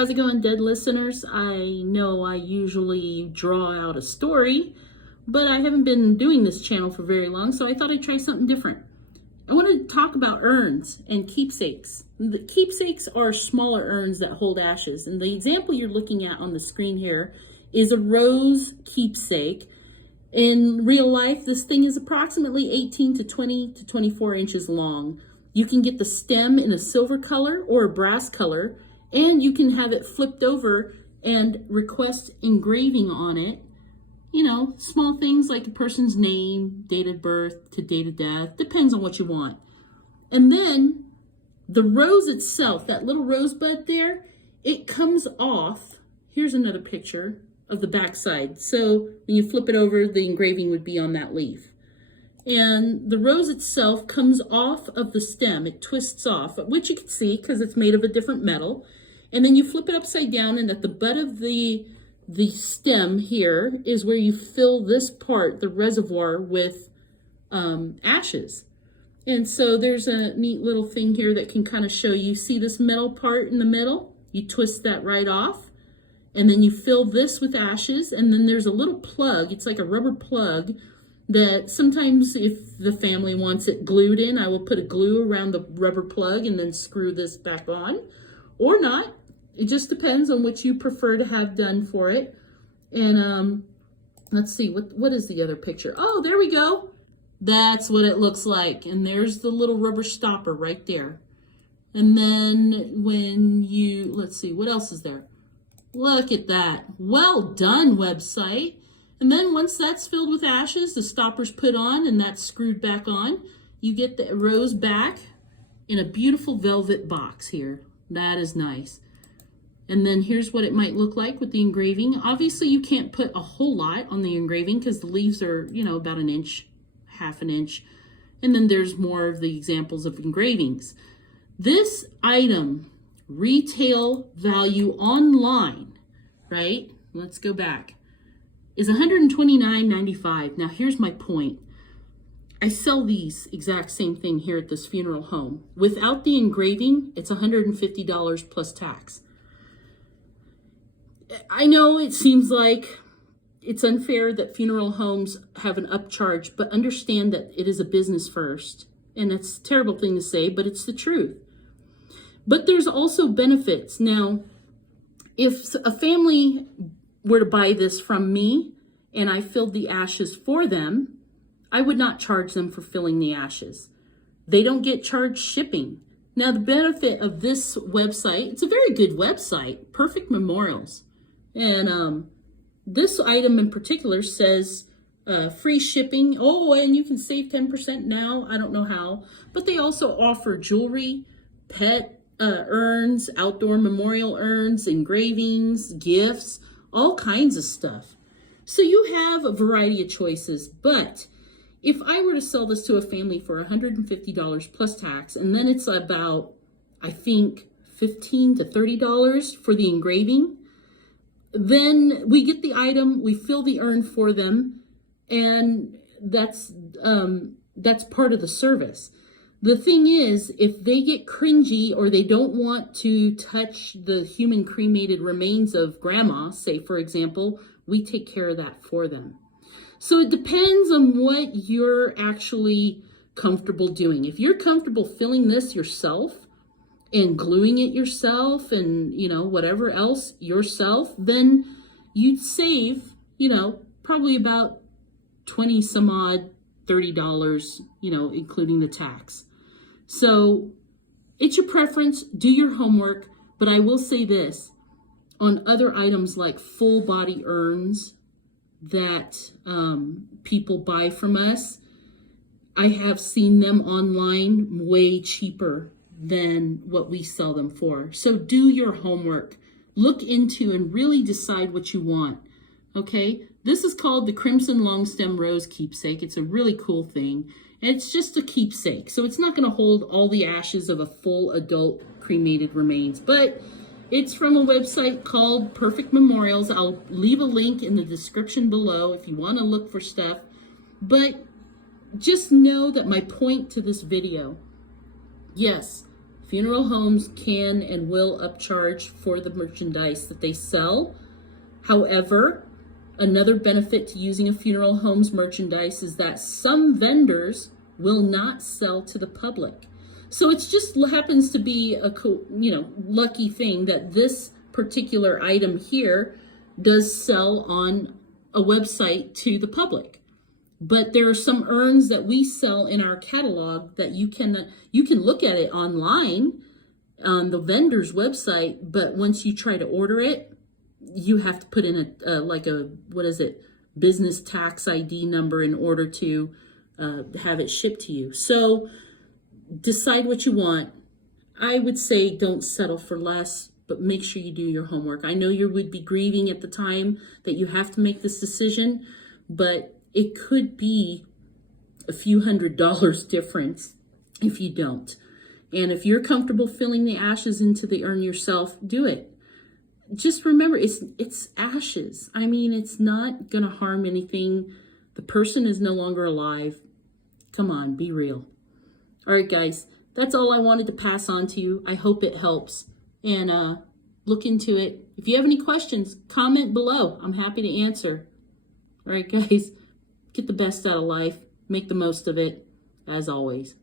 How's it going, dead listeners? I know I usually draw out a story, but I haven't been doing this channel for very long, so I thought I'd try something different. I wanted to talk about urns and keepsakes. The keepsakes are smaller urns that hold ashes, and the example you're looking at on the screen here is a rose keepsake. In real life, this thing is approximately 18 to 20 to 24 inches long. You can get the stem in a silver color or a brass color, and you can have it flipped over and request engraving on it. You know, small things like a person's name, date of birth to date of death, depends on what you want. And then the rose itself, that little rosebud there, it comes off. Here's another picture of the back side. So when you flip it over, the engraving would be on that leaf. And the rose itself comes off of the stem. It twists off, which you can see because it's made of a different metal. And then you flip it upside down, and at the butt of the stem here is where you fill this part, the reservoir, with ashes. And so there's a neat little thing here that can kind of show you. See this metal part in the middle? You twist that right off, and then you fill this with ashes, and then there's a little plug. It's like a rubber plug that sometimes if the family wants it glued in, I will put a glue around the rubber plug and then screw this back on, or not. It just depends on what you prefer to have done for it. And let's see, what is the other picture? Oh, there we go. That's what it looks like. And there's the little rubber stopper right there. And then when you, let's see, what else is there? Look at that. Well done, website. And then once that's filled with ashes, the stopper's put on and that's screwed back on. You get the rose back in a beautiful velvet box here. That is nice. And then here's what it might look like with the engraving. Obviously, you can't put a whole lot on the engraving because the leaves are, you know, about an inch, half an inch. And then there's more of the examples of engravings. This item, retail value online, right? Let's go back, is $129.95. Now, here's my point. I sell these exact same thing here at this funeral home. Without the engraving, it's $150 plus tax. I know it seems like it's unfair that funeral homes have an upcharge, but understand that it is a business first. And that's a terrible thing to say, but it's the truth. But there's also benefits. Now, if a family were to buy this from me and I filled the ashes for them, I would not charge them for filling the ashes. They don't get charged shipping. Now, the benefit of this website, it's a very good website, Perfect Memorials. And this item in particular says free shipping. Oh, and you can save 10% now. I don't know how. But they also offer jewelry, pet urns, outdoor memorial urns, engravings, gifts, all kinds of stuff. So you have a variety of choices. But if I were to sell this to a family for $150 plus tax, and then it's about, I think, $15 to $30 for the engraving, then we get the item, we fill the urn for them, and that's part of the service. The thing is, if they get cringy or they don't want to touch the human cremated remains of grandma, say for example, we take care of that for them. So it depends on what you're actually comfortable doing. If you're comfortable filling this yourself and gluing it yourself and, you know, whatever else yourself, then you'd save, you know, probably about 20 some odd, $30, you know, including the tax. So it's your preference, do your homework, but I will say this, on other items like full body urns that people buy from us, I have seen them online way cheaper than what we sell them for. So do your homework. Look into and really decide what you want. Okay? This is called the Crimson Long Stem Rose Keepsake. It's a really cool thing. And it's just a keepsake. So it's not going to hold all the ashes of a full adult cremated remains. But it's from a website called Perfect Memorials. I'll leave a link in the description below if you want to look for stuff. But just know that my point to this video, yes, Funeral homes can and will upcharge for the merchandise that they sell. However, another benefit to using a funeral home's merchandise is that some vendors will not sell to the public. So it just happens to be a lucky thing that this particular item here does sell on a website to the public. But there are some urns that we sell in our catalog that you can look at it online on the vendor's website, but once you try to order it, you have to put in a business tax ID number in order to have it shipped to you. So decide what you want. I would say don't settle for less, but make sure you do your homework. I know you would be grieving at the time that you have to make this decision, but it could be a few $100s difference if you don't. And if you're comfortable filling the ashes into the urn yourself, do it. Just remember, it's ashes. I mean, it's not going to harm anything. The person is no longer alive. Come on, be real. All right, guys, that's all I wanted to pass on to you. I hope it helps. And look into it. If you have any questions, comment below. I'm happy to answer. All right, guys, get the best out of life. Make the most of it, as always.